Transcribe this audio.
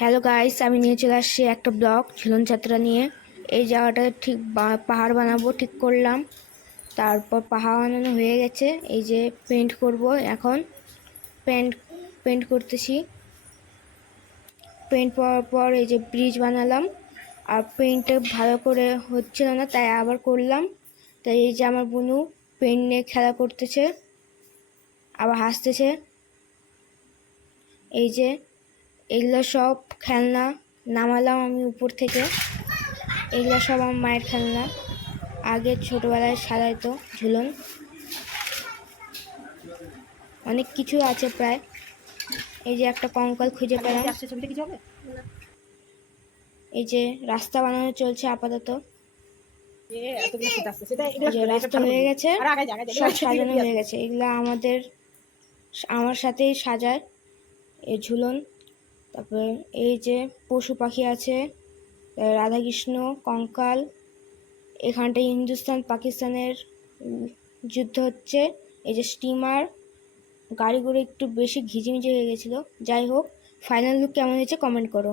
Hello guys, আমি নিয়ে চলে আসছি একটা ব্লগ ঝুলন যাত্রা নিয়ে। এই জায়গাটা ঠিক পাহাড় বানাবো ঠিক করলাম। তারপর পাহাড় বানানো হয়ে গেছে। এই যে পেন্ট করব এখন। পেন্ট পেন্ট করতেছি। পেন্ট করার পর এই যে ব্রিজ বানালাম। আর পেন্টটা ভালো করে হচ্ছিল না, তাই আবার করলাম। তাই এই যে আমার বুনু পেন্ট নিয়ে খেলা করতেছে, আবার হাসতেছে। এই যে এগুলো সব খেলনা নামালাম আমি উপর থেকে। এগুলো সব আমার মায়ের খেলনা, আগে ছোটবেলায় সাজাইতো ঝুলন। অনেক কিছু আছে প্রায়। এই যে একটা কঙ্কাল খুঁজে পেলাম। এই যে রাস্তা বানানো চলছে আপাতত। এই যে রাস্তা হয়ে গেছে, সব সাজানো হয়ে গেছে। এগুলা আমার সাথেই সাজায় এই ঝুলন। তারপরে এই যে পশু পাখি আছে, রাধাকৃষ্ণ, কঙ্কাল। এখানটায় হিন্দুস্তান পাকিস্তানের যুদ্ধ হচ্ছে। এই যে স্টিমার, গাড়িগুলো একটু বেশি ঘিজিমিজি হয়ে গেছিলো। যাই হোক, ফাইনাল লুক কেমন হয়েছে কমেন্ট করো।